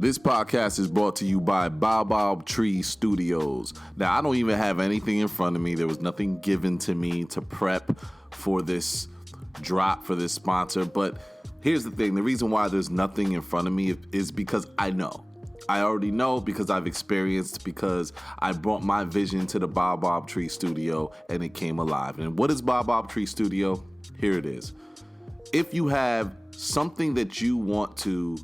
This podcast is brought to you by Baobab Tree Studios. Now, I don't even have anything in front of me. There was nothing given to me to prep for this drop, for this sponsor. But here's the thing. The reason why there's nothing in front of me is because I know. I already know because I've experienced, because I brought my vision to the Baobab Tree Studio and it came alive. And what is Baobab Tree Studio? Here it is. If you have something that you want to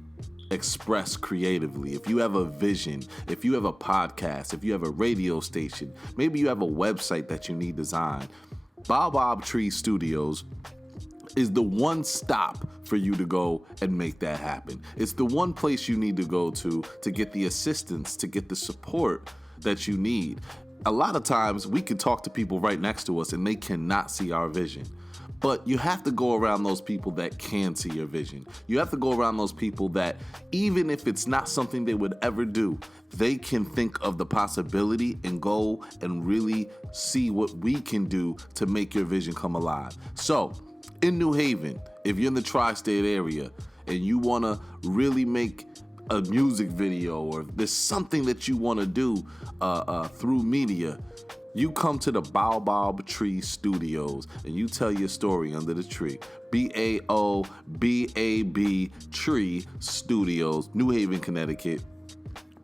express creatively, if you have a vision, if you have a podcast, if you have a radio station, maybe you have a website that you need designed, Baobab Tree Studios is the one stop for you to go and make that happen. It's the one place you need to go to get the assistance, to get the support that you need. A lot of times we can talk to people right next to us and they cannot see our vision. But you have to go around those people that can see your vision. You have to go around those people that, even if it's not something they would ever do, they can think of the possibility and go and really see what we can do to make your vision come alive. So, in New Haven, if you're in the tri-state area and you want to really make a music video, or there's something that you want to do through media, you come to the Baobab Tree Studios and you tell your story under the tree. BAOBAB Tree Studios, New Haven, Connecticut.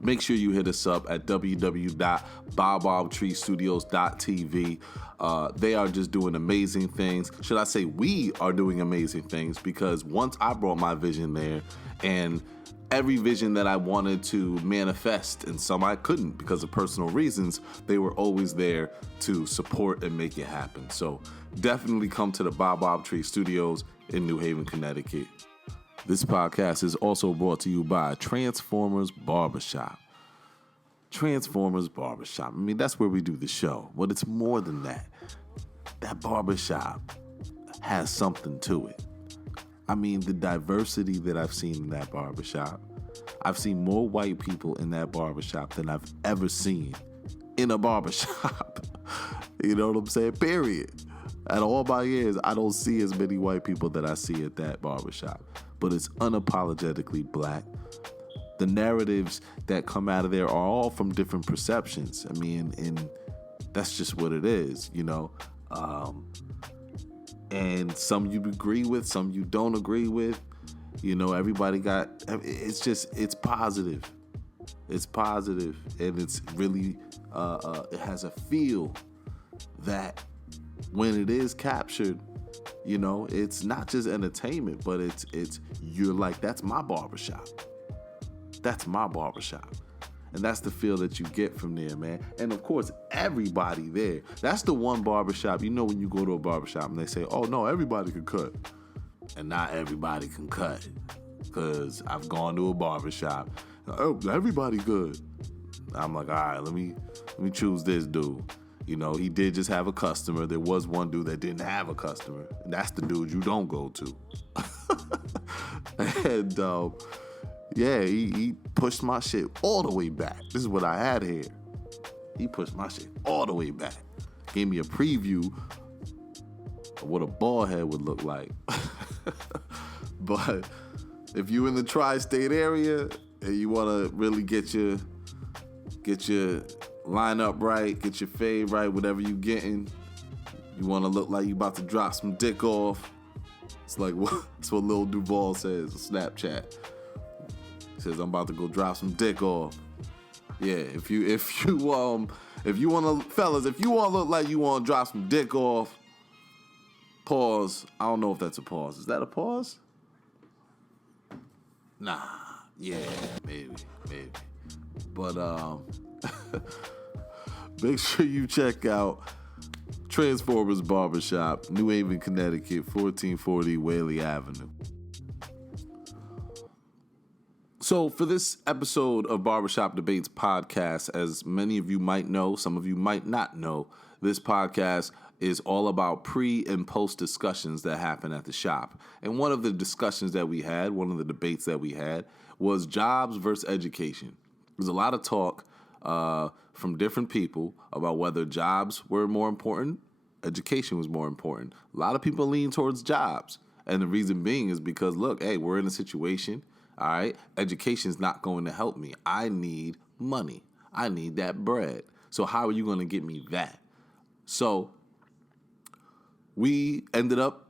Make sure you hit us up at www.baobabtreestudios.tv. They are just doing amazing things. Should I say we are doing amazing things, because once I brought my vision there, and every vision that I wanted to manifest, and some I couldn't because of personal reasons, they were always there to support and make it happen. So definitely come to the Baobab Tree Studios in New Haven, Connecticut. This podcast is also brought to you by Transformers Barbershop. Transformers Barbershop. I mean, that's where we do the show. But it's more than that. That barbershop has something to it. I mean, the diversity that I've seen in that barbershop. I've seen more white people in that barbershop than I've ever seen in a barbershop. You know what I'm saying? Period. At all my years, I don't see as many white people that I see at that barbershop. But it's unapologetically black. The narratives that come out of there are all from different perceptions. I mean, and that's just what it is, you know. And some you agree with, some you don't agree with. You know, everybody it's positive. It's positive, and it's really, it has a feel that when it is captured, you know, it's not just entertainment, but you're like, that's my barbershop. That's my barbershop. And that's the feel that you get from there, man. And of course, everybody there. That's the one barbershop, you know, when you go to a barbershop and they say, oh no, everybody can cut. And not everybody can cut. Because I've gone to a barbershop. Oh, everybody good. I'm like, all right, let me choose this dude. You know, he did just have a customer. There was one dude that didn't have a customer. And that's the dude you don't go to. And yeah, he pushed my shit all the way back. This is what I had here. He pushed my shit all the way back. Gave me a preview of what a bald head would look like. But if you in the tri-state area and you want to really get your line up right, get your fade right, whatever you getting, you want to look like you about to drop some dick off. It's like that's what Lil Duval says on Snapchat. He says, I'm about to go drop some dick off. Yeah, if you want to, fellas, if you want to look like you want to drop some dick off, pause. I don't know if that's a pause. Is that a pause? Nah. Yeah, maybe. But make sure you check out Transformers Barbershop, New Haven, Connecticut, 1440 Whaley Avenue. So for this episode of Barbershop Debates podcast, as many of you might know, some of you might not know, this podcast is all about pre and post discussions that happen at the shop. And one of the discussions that we had, one of the debates that we had, was jobs versus education. There's a lot of talk from different people about whether jobs were more important, education was more important. A lot of people lean towards jobs. And the reason being is because, look, hey, we're in a situation. All right? Education's not going to help me. I need money. I need that bread. So how are you going to get me that? So we ended up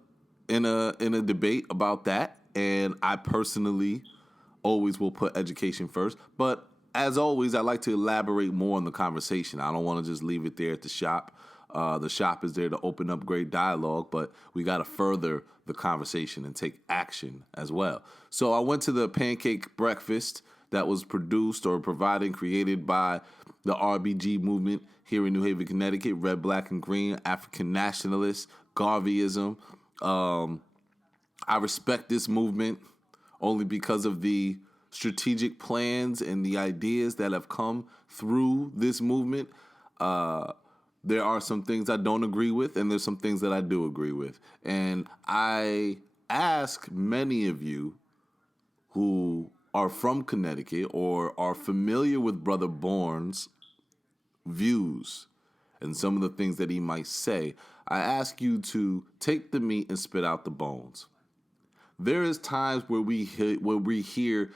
in a debate about that, and I personally always will put education first. But as always, I like to elaborate more on the conversation. I don't want to just leave it there at the shop. The shop is there to open up great dialogue, but we got to further the conversation and take action as well. So I went to the Pancake breakfast that was produced or provided, created by the RBG movement here in New Haven, Connecticut. Red, black, and green, African nationalists, Garveyism. I respect this movement only because of the strategic plans and the ideas that have come through this movement. There are some things I don't agree with, and there's some things that I do agree with. And I ask many of you who are from Connecticut or are familiar with Brother Bourne's views and some of the things that he might say, I ask you to take the meat and spit out the bones. There is times where we hear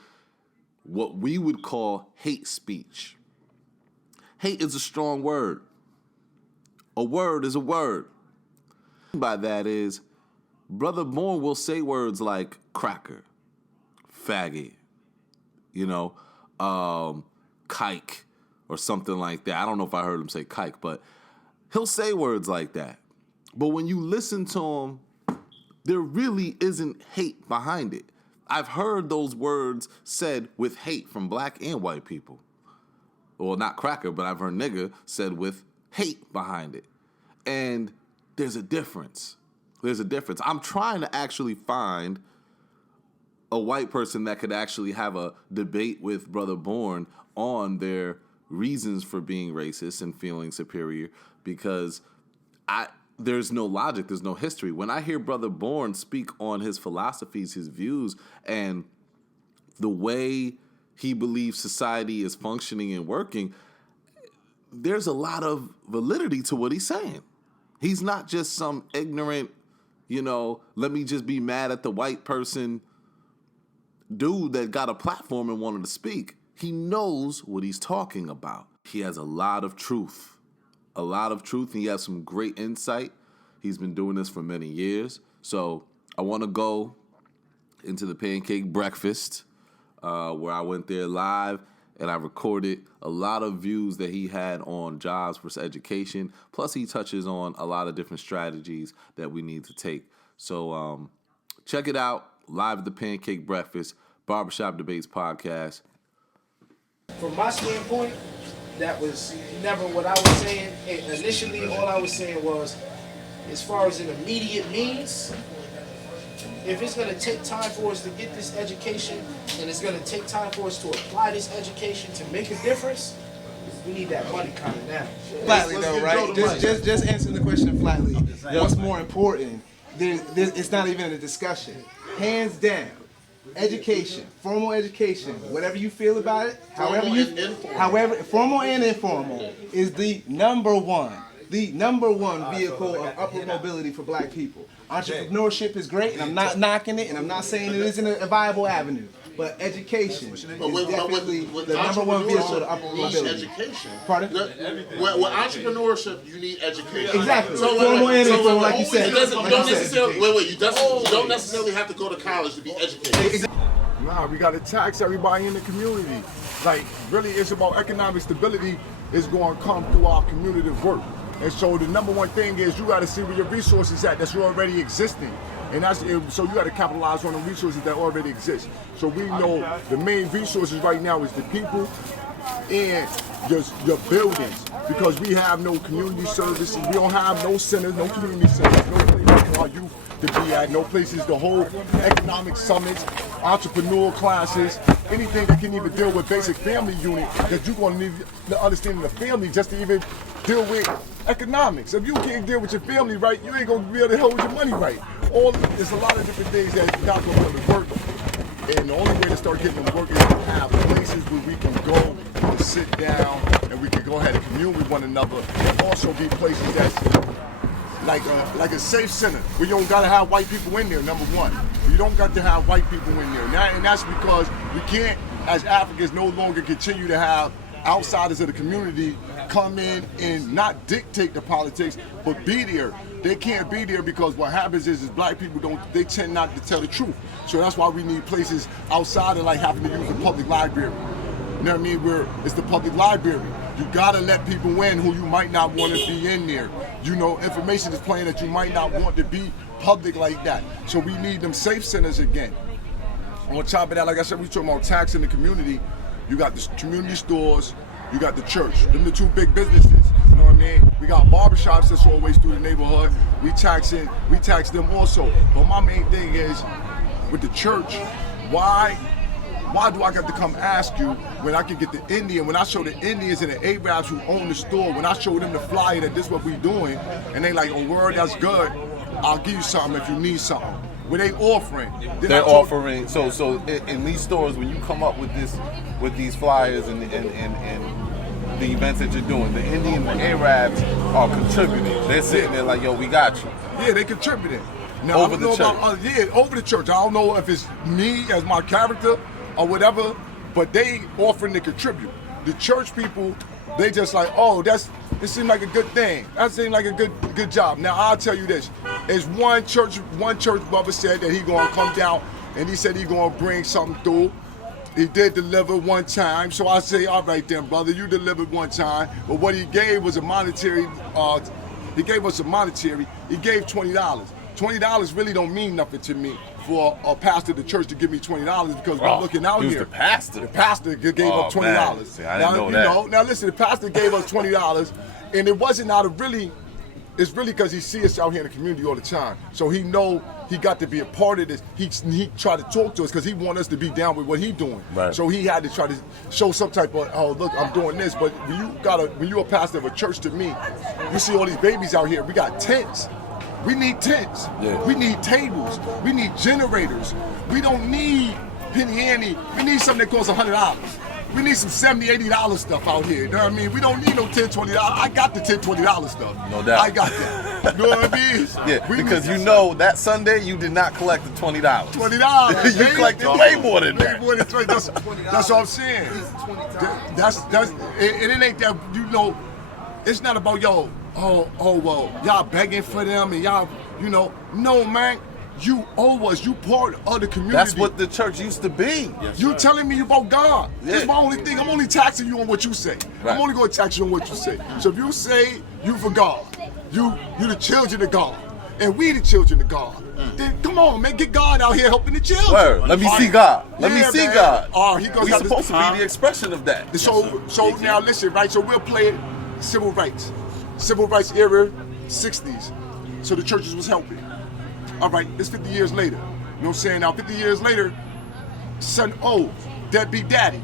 what we would call hate speech. Hate is a strong word. A word is a word. By that is, Brother Bourne will say words like cracker, faggot, kike, or something like that. I don't know if I heard him say kike, but he'll say words like that. But when you listen to him, there really isn't hate behind it. I've heard those words said with hate from black and white people. Well, not cracker, but I've heard nigga said with hate behind it. And there's a difference. There's a difference. I'm trying to actually find a white person that could actually have a debate with Brother Bourne on their reasons for being racist and feeling superior, because there's no logic, there's no history. When I hear Brother Bourne speak on his philosophies, his views, and the way he believes society is functioning and working, there's a lot of validity to what he's saying. He's not just some ignorant, let me just be mad at the white person dude that got a platform and wanted to speak. He knows what he's talking about. He has a lot of truth. He has some great insight. He's been doing this for many years. So I want to go into the Pancake breakfast where I went there live and I recorded a lot of views that he had on jobs versus education. Plus he touches on a lot of different strategies that we need to take. So check it out, live at the Pancake breakfast, Barbershop Debates podcast. From my standpoint, that was never what I was saying. Initially, all I was saying was, as far as an immediate means, if it's going to take time for us to get this education, and it's going to take time for us to apply this education to make a difference, we need that money coming now. Flatly though, right? Just answering the question flatly. What's more important? It's not even a discussion. Hands down. Education, formal education, whatever you feel about it, however, formal and informal is the number one vehicle of upward mobility for black people. Entrepreneurship is great, and I'm not knocking it, and I'm not saying it isn't a viable avenue. But education is definitely the number one vehicle of upward mobility. Education. Pardon? With entrepreneurship, you need education. Exactly. So formal and informal, like you said. You don't necessarily have to go to college to be educated. Nah, we got to tax everybody in the community. Like, really, it's about economic stability is going to come through our community work. And so the number one thing is you got to see where your resources at that's already existing. And so you got to capitalize on the resources that already exist. So we know the main resources right now is the people and just your buildings, because we have no community services. We don't have no centers, no community centers, no places for our youth to be at, no places to hold economic summits, entrepreneur classes, anything that can even deal with basic family unit, that you're going to need the understanding of family just to even deal with economics. If you can't deal with your family right, you ain't going to be able to hold your money right. There's a lot of different things that you're not going to want to work. And the only way to start getting them to work is to have places where we can go and sit down and we can go ahead and commune with one another, and also be places that's like a safe center where you don't gotta have white people in there, number one. You don't got to have white people in there. And that's because we can't, as Africans, no longer continue to have outsiders of the community come in and not dictate the politics, but be there. They can't be there because what happens is black people they tend not to tell the truth. So that's why we need places outside of like having to use the public library. You know what I mean? Where it's the public library. You gotta let people in who you might not want to be in there. You know, information is playing that you might not want to be public like that. So we need them safe centers again. On top of that, like I said, we talking about taxing the community. You got the community stores, you got the church. Them the two big businesses. You know what I mean? We got barbershops that's always through the neighborhood. We tax them also. But my main thing is with the church, why do I got to come ask you when I can get the Indian, when I show the Indians and the Arabs who own the store, when I show them the flyer that this is what we doing, and they like, oh word, that's good, I'll give you something if you need something. What they offering? They're offering. So in these stores, when you come up with these flyers and the events that you're doing, the Indian and Arabs are contributing. They're sitting there like, yo, we got you. Yeah, they contributing. Now, over the church. Over the church. I don't know if it's me as my character or whatever, but they offering to contribute. The church people, they just like, oh, it seems like a good thing. That seems like a good job. Now I'll tell you this: is one church brother said that he gonna come down and he said he gonna bring something through. He did deliver one time, so I say, all right then, brother, you delivered one time. But what he gave was a monetary. He gave us a monetary. He gave $20. $20 really don't mean nothing to me for a pastor of the church to give me $20 because we're looking out here. The pastor. The pastor gave up $20. See, I didn't know that. Now listen, the pastor gave us $20, and it wasn't out of really. It's really because he sees us out here in the community all the time. So he know he got to be a part of this. He tried to talk to us because he want us to be down with what he doing. Right. So he had to try to show some type of, oh look, I'm doing this. But when you a pastor of a church, to me, you see all these babies out here. We got tents. We need tents. Yeah. We need tables. We need generators. We don't need penny ante. We need something that costs $100. We need some $70, $80 stuff out here. You know what I mean? We don't need no $10, $20. I got the $10, $20 stuff. No doubt. I got that. You know what I mean? Yeah, because you know that Sunday you did not collect the $20. $20. You collected way more than that. Way more than $20. That's what I'm saying. That's it ain't that, you know, it's not about well, y'all begging for them and y'all, you know, no man, you owe us, you part of the community. That's what the church used to be. Yes, you telling me about God. Yeah. That's my only thing. I'm only taxing you on what you say. Right. I'm only going to tax you on what you say. So if you say you for God, you the children of God, and we the children of God, then come on, man, get God out here helping the children. Word. Let me see God. Let me see man. God. We're supposed to be the expression of that. So now listen, right? So we'll play it civil rights era, 60s. So the churches was helping. All right, it's 50 years later. You know what I'm saying? Now 50 years later, son, deadbeat daddy.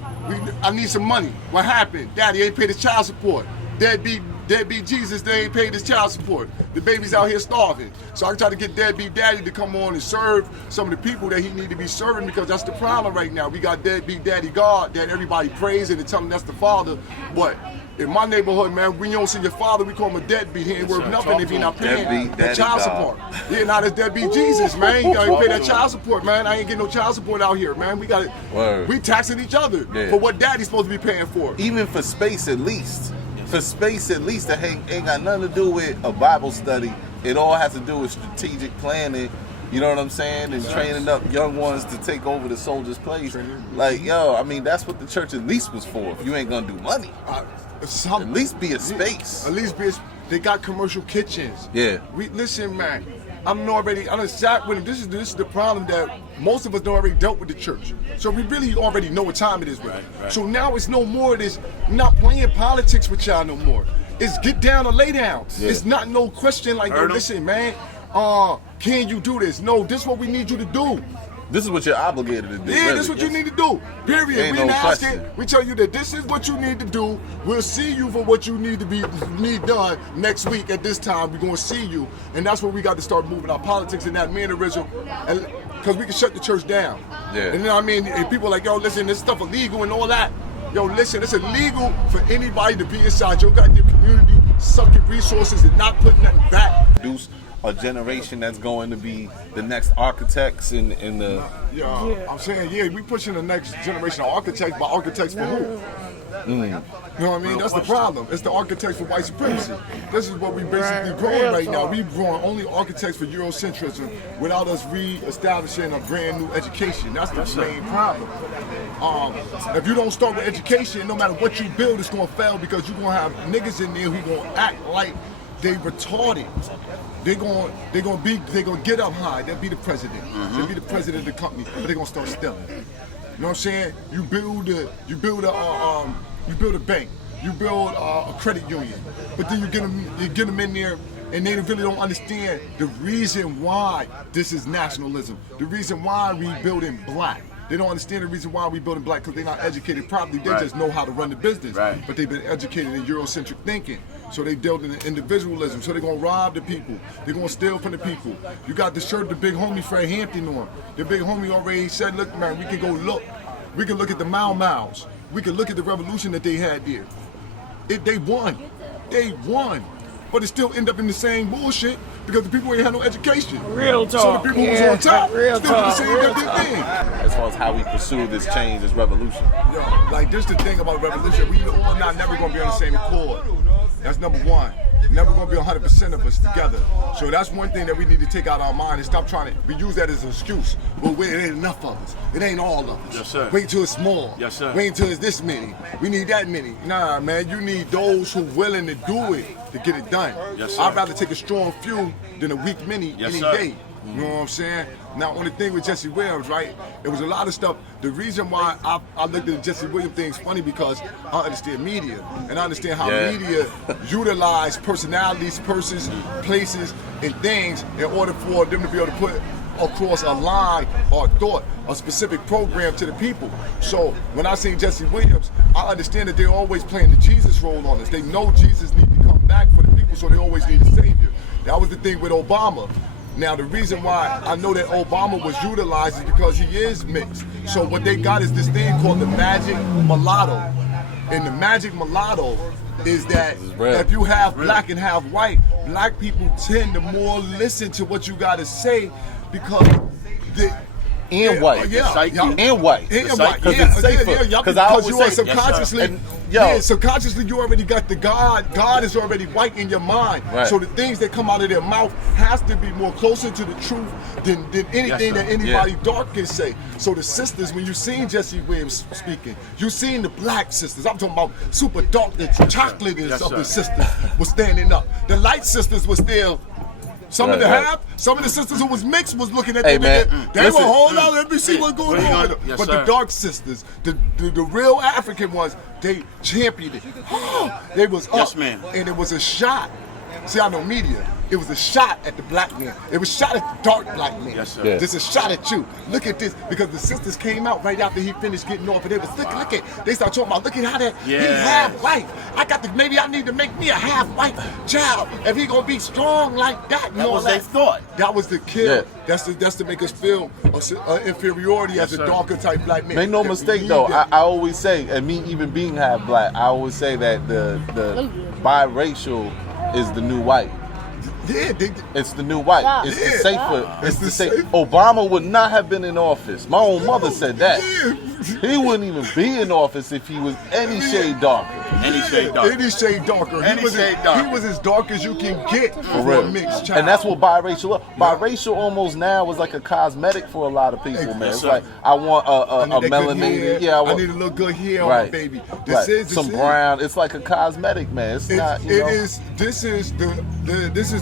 I need some money. What happened? Daddy ain't paid his child support. Deadbeat Jesus, they ain't paid his child support. The baby's out here starving. So I try to get deadbeat daddy to come on and serve some of the people that he need to be serving, because that's the problem right now. We got deadbeat daddy God that everybody prays and tell him that's the father. But in my neighborhood, man, when you don't see your father, we call him a deadbeat. He ain't worth nothing if he not paying that child support. Yeah, now that's deadbeat Jesus, man. You gotta pay that child support, man. I ain't getting no child support out here, man. We taxing each other for what daddy's supposed to be paying for. Even for space, at least. For space, at least, that ain't got nothing to do with a Bible study. It all has to do with strategic planning. You know what I'm saying? And training up young ones to take over the soldier's place. Like, yo, I mean, that's what the church at least was for. If you ain't gonna do money, at least be a space. At least they got commercial kitchens. Yeah. Listen, man. I done sat with them. This is the problem that most of us don't already dealt with the church. So we really already know what time it is with it. Right. So now it's no more this not playing politics with y'all no more. It's get down or lay down. Yeah. It's not no question like, yo, listen, man, can you do this? No, this is what we need you to do. This is what you're obligated to do. Yeah, really. this is what you need to do. Period. Ain't We no asking. question. We tell you that this is what you need to do. We'll see you for what you need done next week at this time. We're gonna see you, and that's where we got to start moving our politics in that mannerism, because we can shut the church down. Yeah. And you know what I mean? And people are like, yo, listen, this stuff illegal and all that. Yo, listen, it's illegal for anybody to be inside your goddamn community, sucking resources and not putting nothing back. Produce a generation that's going to be the next architects in the. Yeah, I'm saying, we pushing the next generation of architects, but architects for who? You know what I mean? That's the problem. It's the architects for white supremacy. This is what we basically growing right now. We growing only architects for Eurocentrism without us re-establishing a brand new education. That's the main problem. If you don't start with education, no matter what you build, it's gonna fail because you're gonna have niggas in there who gonna act like they retarded. They're gonna get up high. They'll be the president. They'll be the president of the company, but they're gonna start stealing. You know what I'm saying? You build a bank, you build a credit union, but then you get them in there, and they really don't understand the reason why this is nationalism. The reason why we building black. They don't understand the reason why we building black because they're not educated properly. They just know how to run the business, but they've been educated in Eurocentric thinking. So they dealt in individualism. So they're gonna rob the people. They're gonna steal from the people. You got the shirt the big homie Fred Hampton on. The big homie already said, look, man, we can go look. We can look at the Mau Mau's. We can look at the revolution that they had there. They won. They won. But it still end up in the same bullshit because the people ain't had no education. Real talk. So the people who was on top Real still talk. do the same goddamn thing. As far as how we pursue this change, this revolution. Yo, like this the thing about revolution. We all not never gonna be on the same accord. That's number one. Never gonna be 100% of us together. So that's one thing that we need to take out our mind and stop trying to. We use that as an excuse. But it ain't enough of us. It ain't all of us. Yes, sir. Wait till it's small. Yes, sir. Wait until it's this many. We need that many. Nah, man. You need those who willing to do it to get it done. Yes, sir. I'd rather take a strong few than a weak many Yes, any sir. day. You know what I'm saying? Now, on the thing with Jesse Williams, right? It was a lot of stuff. The reason why I looked at the Jesse Williams thing is funny because I understand media. And I understand how media utilize personalities, persons, places, and things in order for them to be able to put across a line or thought, a specific program to the people. So when I say Jesse Williams, I understand that they're always playing the Jesus role on us. They know Jesus needs to come back for the people, so they always need a savior. That was the thing with Obama. Now, the reason why I know that Obama was utilized is because he is mixed. So what they got is this thing called the magic mulatto. And the magic mulatto is that if you have black and have white, black people tend to more listen to what you got to say because And white. And white. Because it's safer. Because I always you say, are subconsciously, subconsciously you already got the God is already white in your mind. Right. So the things that come out of their mouth has to be more closer to the truth than anything that anybody dark can say. So the sisters, when you seen Jesse Williams speaking, you seen the black sisters. I'm talking about super dark, the chocolate of the sisters was standing up. The light sisters was still. Some of the sisters who was mixed was looking at them. They were hold on, let me see what's going on with them. But the dark sisters, the real African ones, they championed it. They was up, and it was a shot. See, I know media. It was a shot at the black man. It was shot at the dark black man. Yes, sir. This is a shot at you. Look at this, because the sisters came out right after he finished getting off, and they was look at. They started talking about, look at how that he half white. Maybe I need to make me a half white child if he gonna be strong like that. That was their thought. That was the kill. That's to make us feel inferiority as a darker type black man. Make no mistake though, I always say, and me even being half black, I always say that the biracial is the new white. Yeah, it's the new white. It's the safer. It's the safe. Obama would not have been in office. My own mother said that. He wouldn't even be in office if he was any shade darker. Any shade darker. Any shade darker. He was as dark as you can get for a mixed child. And that's what biracial is. Biracial almost now is like a cosmetic for a lot of people, man. It's like, I want a melanated. I need a little good hair on my baby. This is some brown. It's like a cosmetic, man. It's not. This is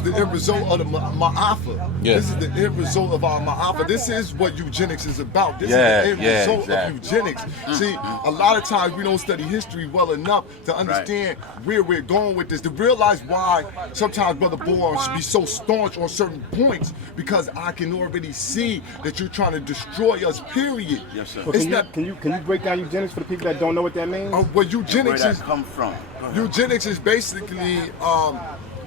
the end result of the Ma'afa. This is the end result of our Ma'afa. This is what eugenics is about. This is the end result of eugenics. See, a lot of times we don't study history well enough to understand where we're going with this, to realize why sometimes Brother Bohr should be so staunch on certain points, because I can already see that you're trying to destroy us, period. Yes, sir. Well, can you break down eugenics for the people that don't know what that means? Well, eugenics Where that come from? Eugenics is basically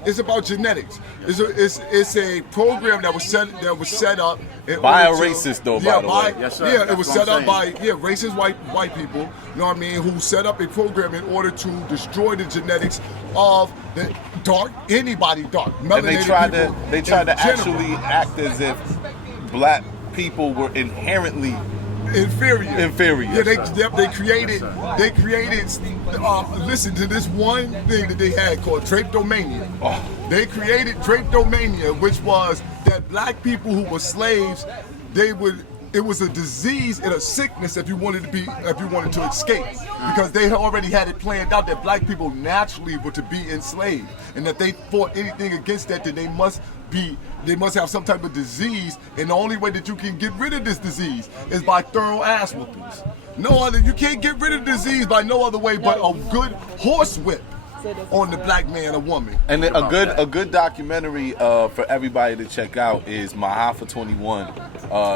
it's about genetics. It's a program that was set up by a racist though. By the way, yes, sir. Yeah, it was set up by racist white people. You know what I mean? Who set up a program in order to destroy the genetics of dark, anybody dark. And they tried to in general. actually act as if black people were inherently inferior. Inferior. Yeah, they created. Listen to this one thing that they had called drapetomania. Oh. They created drapetomania, which was that black people who were slaves, it was a disease and a sickness if you wanted to escape, because they already had it planned out that black people naturally were to be enslaved, and that they fought anything against that, then they must have some type of disease, and the only way that you can get rid of this disease is by thorough ass whoopings. You can't get rid of the disease by no other way but a good horse whip on the black man or woman. And a good documentary for everybody to check out is Mahafa 21.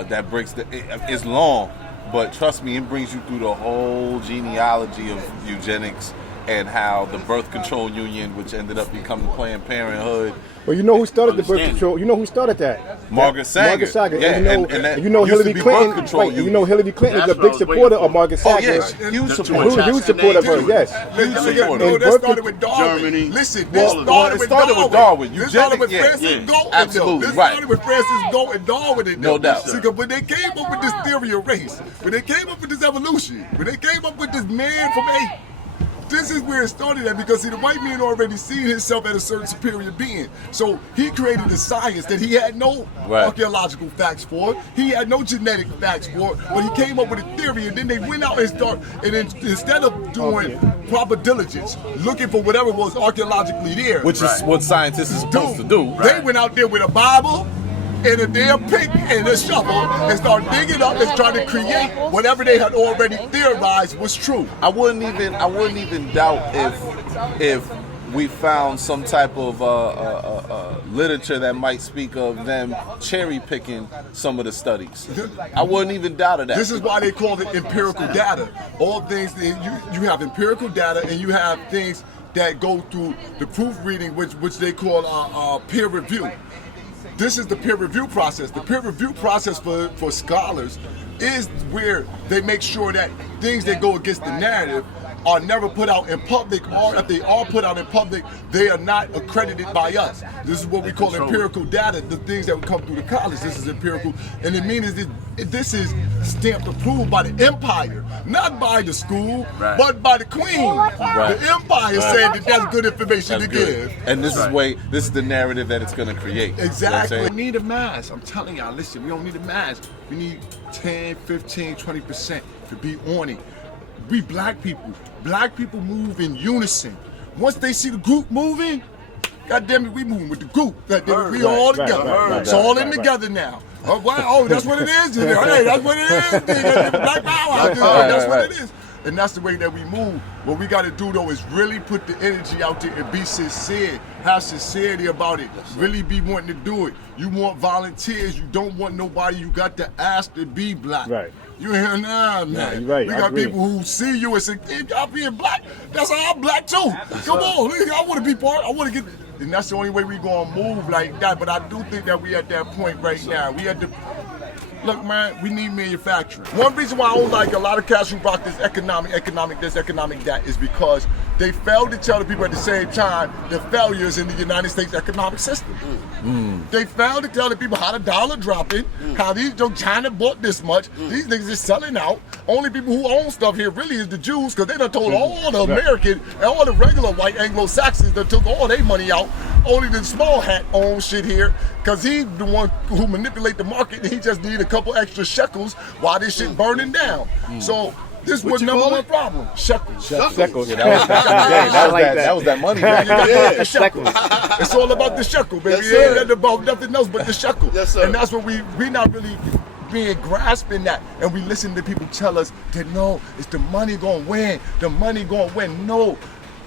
That breaks it's long, but trust me, it brings you through the whole genealogy of eugenics and how the birth control union, which ended up becoming Planned Parenthood. Well, you know who started the birth control? You know who started that? Margaret Sanger. Margaret Sanger. Yeah, and you know Hillary Clinton. Right, you know Hillary Clinton is a big supporter of Margaret Sanger. Oh yes, huge supporter. Huge supporter of her. Yes. That started with Darwin. Germany. Listen, It started with Darwin. This started with Francis Galton. Absolutely, This right. started with Francis Galton and Darwin. No doubt. See, when they came up with this theory of race, when they came up with this evolution, when they came up with this man from ape, this is where it started at, because see, the white man already seen himself as a certain superior being. So he created a science that he had no archaeological facts for, he had no genetic facts for, but he came up with a theory, and then they went out and then instead of doing proper diligence, looking for whatever was archaeologically there, Which is what scientists are supposed to do. they went out there with a Bible and a damn pick and a shovel and started digging up and trying to create whatever they had already theorized was true. I wouldn't even doubt if we found some type of literature that might speak of them cherry picking some of the studies. I wouldn't even doubt of that. This is why they call it empirical data. All things that you have empirical data, and you have things that go through the proofreading, which they call peer review. This is the peer review process. The peer review process for scholars is where they make sure that things that go against the narrative are never put out in public, or if they are put out in public, they are not accredited by us. This is what we call empirical data, the things that would come through the college. This is empirical, and it means that this is stamped approved by the empire, not by the school, but by the queen. The empire said that that's good information to give. And this is the narrative that it's going to create. Exactly. We need a mask. I'm telling y'all, listen, we don't need a mask. We need 10, 15, 20% to be on it. We black people move in unison. Once they see the group moving, God damn it, we moving with the group. We all together. It's all in together now. Oh, that's what it is. Hey, that's what it is. Black power. That's what it is. And that's the way that we move. What we got to do, though, is really put the energy out there and be sincere. Have sincerity about it. Really be wanting to do it. You want volunteers. You don't want nobody. You got to ask to be black. Right. You hear man? You're right. We got people who see you and say, hey, I'm being black. That's how I'm black too. Come on, I want to be part. I want to get. And that's the only way we gonna move like that. But I do think that we at that point right now. We at the. Look, man, we need manufacturing. One reason why I don't like a lot of cats who rock this economic this, economic that, is because they failed to tell the people at the same time the failures in the United States economic system. They failed to tell the people how the dollar dropping, how these China bought this much, these niggas is selling out. Only people who own stuff here really is the Jews, because they done told all the American and all the regular white Anglo-Saxons that took all their money out. Only the small hat owns shit here, because he's the one who manipulate the market, and he just need a couple extra shekels while this shit burning down. So this was number one problem. Shekels. Shekels. Yeah, that was that money. Shekels. It's all about the shekel, baby. Yes, sir. It ain't about nothing else but the shekel. Yes, sir. And that's what we not really being grasping that, and we listen to people tell us that no, it's the money gonna win. The money gonna win. No,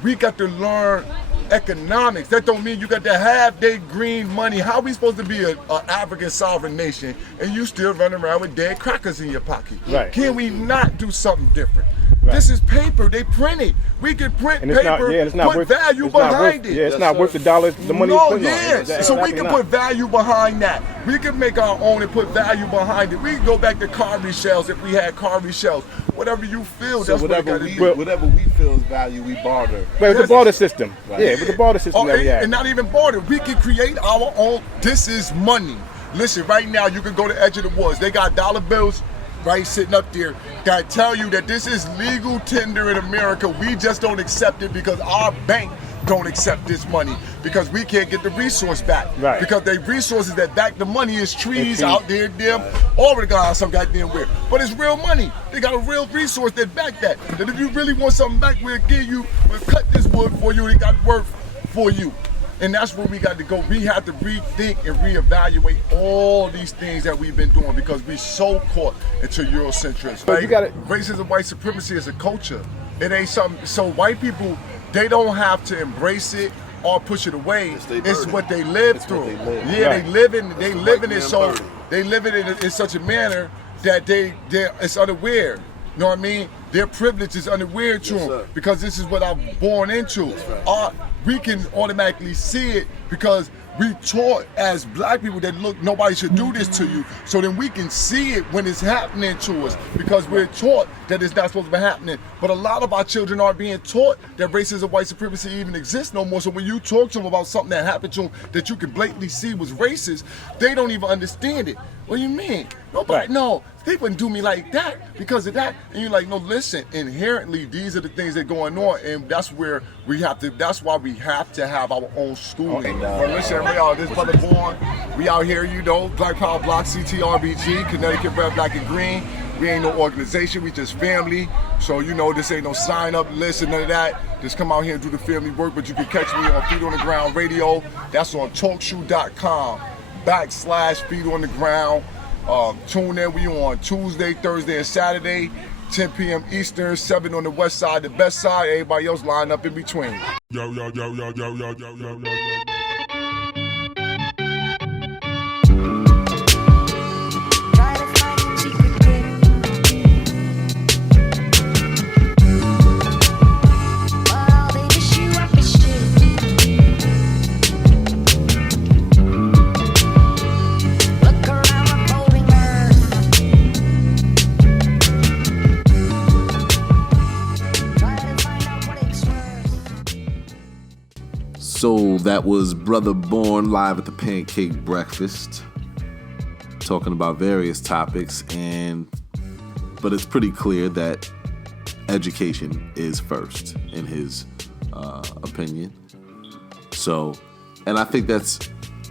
we got to learn economics. That don't mean you got to have their green money. How we supposed to be an African sovereign nation and you still running around with dead crackers in your pocket? Right. Can we not do something different? This is paper. They print it. We can print And it's paper, not, it's not put worth, value it's not behind worth, it. Yeah, it's not worth the dollars, the money No, put on yeah. it. So we can put value behind that. We can make our own and put value behind it. We can go back to carving shells if we had carving shells. Whatever you feel, So that's whatever whatever we feel is value, we barter. But with the barter system. Right. Yeah, with the barter system that we have. And not even barter. We can create our own. This is money. Listen, right now you can go to Edge of the Woods. They got dollar bills right sitting up there that tell you that this is legal tender in America. We just don't accept it because our bank don't accept this money because we can't get the resource back. Right. Because the resources that back the money is trees out there, them, over the God some goddamn where. But it's real money. They got a real resource that back that. That if you really want something back, we'll cut this wood for you. It got work for you. And that's where we got to go. We have to rethink and reevaluate all these things that we've been doing because we're so caught into Eurocentrism. But you gotta, racism, white supremacy is a culture. It ain't something. So white people, they don't have to embrace it or push it away. It's what they live through. Yeah, Right. they live in it. So they live in it in such a manner that it's unaware. You know what I mean? Their privilege is unaware to them because this is what I'm born into. We can automatically see it because we taught as black people that look, nobody should do this to you. So then we can see it when it's happening to us because we're taught that it's not supposed to be happening. But a lot of our children aren't being taught that racism, white supremacy even exists no more. So when you talk to them about something that happened to them that you can blatantly see was racist, they don't even understand it. What do you mean? Nobody, no, they wouldn't do me like that because of that. And you're like, no, listen, inherently, these are the things that are going on. And that's where that's why we have to have our own schooling. Well, listen, this brother born, we out here, Black Power Block, CTRBG, Connecticut Red, Black and Green. We ain't no organization, we just family. So, this ain't no sign up list and none of that. Just come out here and do the family work, but you can catch me on Feet on the Ground Radio. That's on talkshoe.com/Feet on the Ground. Tune in, we on Tuesday, Thursday, and Saturday, 10 p.m. Eastern, 7 on the west side, the best side, everybody else lined up in between. Yo, yo, yo, yo, yo, yo, yo, yo, yo. So that was Brother Born live at the Pancake Breakfast, talking about various topics, but it's pretty clear that education is first in his opinion. So, and I think that's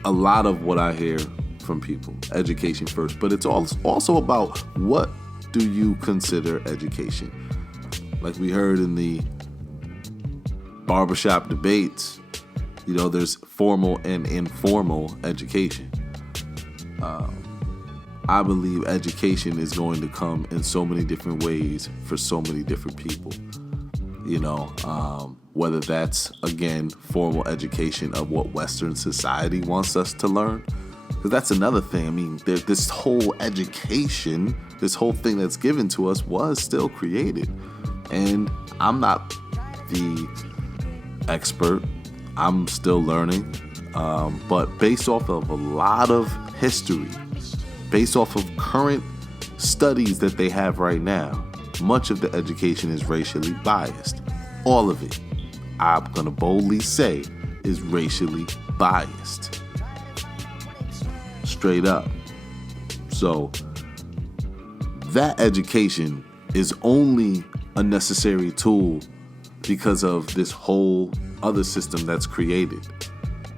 a lot of what I hear from people, education first, but it's also about what do you consider education? Like we heard in the Barbershop Debates, there's formal and informal education. I believe education is going to come in so many different ways for so many different people. Whether that's, again, formal education of what Western society wants us to learn. Because that's another thing. I mean, this whole education, this whole thing that's given to us was still created. And I'm not the expert. I'm still learning, but based off of a lot of history, based off of current studies that they have right now, much of the education is racially biased. All of it, I'm gonna boldly say, is racially biased. Straight up. So that education is only a necessary tool because of this whole other system that's created.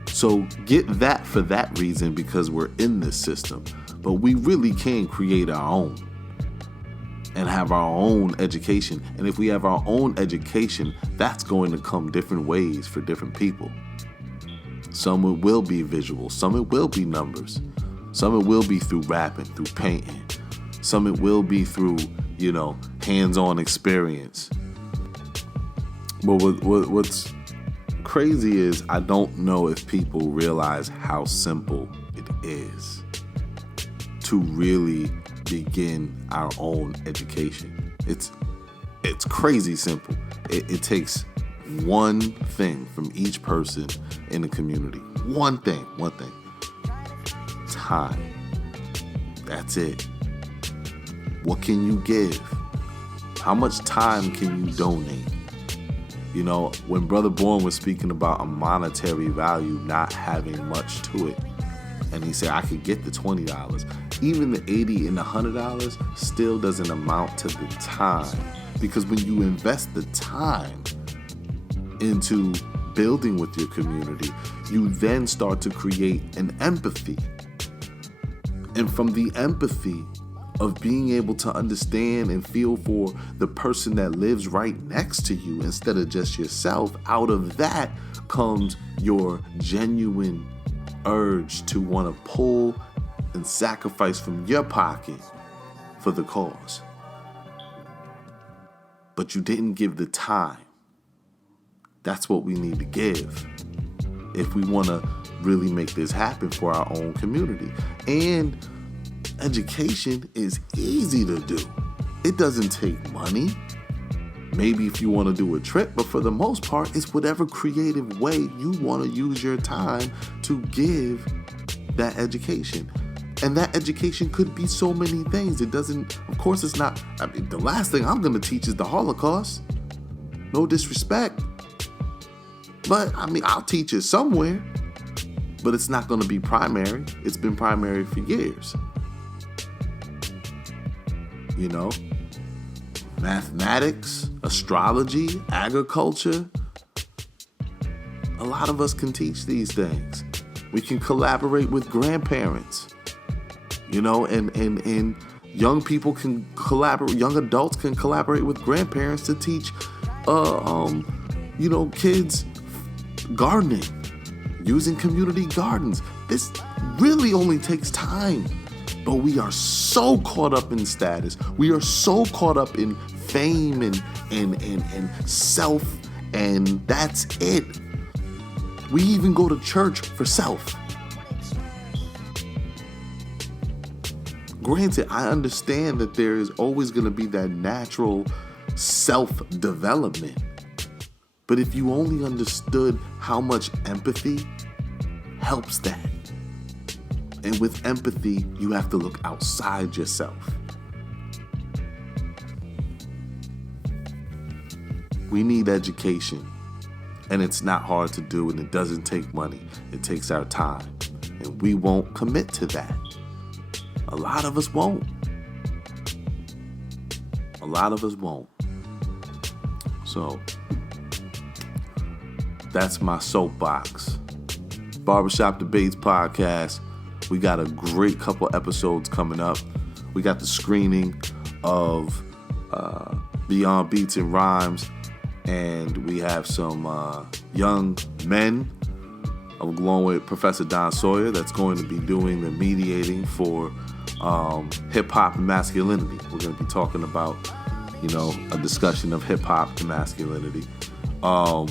So get that for that reason because we're in this system. But we really can create our own and have our own education. And if we have our own education, that's going to come different ways for different people. Some it will be visual, some it will be numbers, some it will be through rapping, through painting, some it will be through, hands-on experience. But what's crazy is I don't know if people realize how simple it is to really begin our own education. It's crazy simple. It takes one thing from each person in the community. One thing. Time. That's it. What can you give? How much time can you donate? You know, when Brother Bourne was speaking about a monetary value not having much to it, and he said, I could get the $20, even the $80 and the $100 still doesn't amount to the time. Because when you invest the time into building with your community, you then start to create an empathy. And from the empathy of being able to understand and feel for the person that lives right next to you instead of just yourself, out of that comes your genuine urge to want to pull and sacrifice from your pocket for the cause. But you didn't give the time. That's what we need to give if we want to really make this happen for our own community. And education is easy to do. It doesn't take money. Maybe if you want to do a trip, but for the most part, it's whatever creative way you want to use your time to give that education. And that education could be so many things. It doesn't, of course, it's not, I mean, the last thing I'm going to teach is the Holocaust. No disrespect. But, I mean, I'll teach it somewhere. But it's not going to be primary. It's been primary for years. You know, mathematics, astrology, agriculture. A lot of us can teach these things. We can collaborate with grandparents, you know, and young people can collaborate, young adults can collaborate with grandparents to teach, kids gardening, using community gardens. This really only takes time. But we are so caught up in status. We are so caught up in fame and self, and that's it. We even go to church for self. Granted, I understand that there is always going to be that natural self-development. But if you only understood how much empathy helps that. And with empathy, you have to look outside yourself. We need education. And it's not hard to do, and it doesn't take money. It takes our time. And we won't commit to that. A lot of us won't. A lot of us won't. So, that's my soapbox. Barbershop Debates podcast. We got a great couple episodes coming up. We got the screening of Beyond Beats and Rhymes, and we have some young men along with Professor Don Sawyer that's going to be doing the mediating for hip-hop and masculinity. We're going to be talking about, a discussion of hip-hop and masculinity. And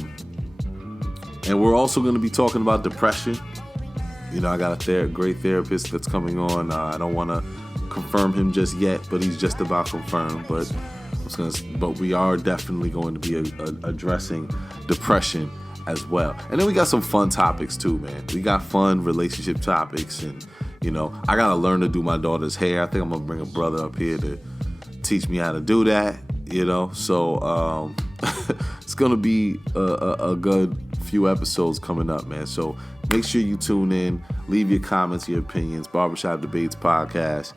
we're also going to be talking about depression. I got a great therapist that's coming on. I don't want to confirm him just yet, but he's just about confirmed. But we are definitely going to be addressing depression as well. And then we got some fun topics too, man. We got fun relationship topics, and I gotta learn to do my daughter's hair. I think I'm gonna bring a brother up here to teach me how to do that. So it's gonna be a good few episodes coming up, man. So make sure you tune in, leave your comments, your opinions. Barbershop Debates podcast.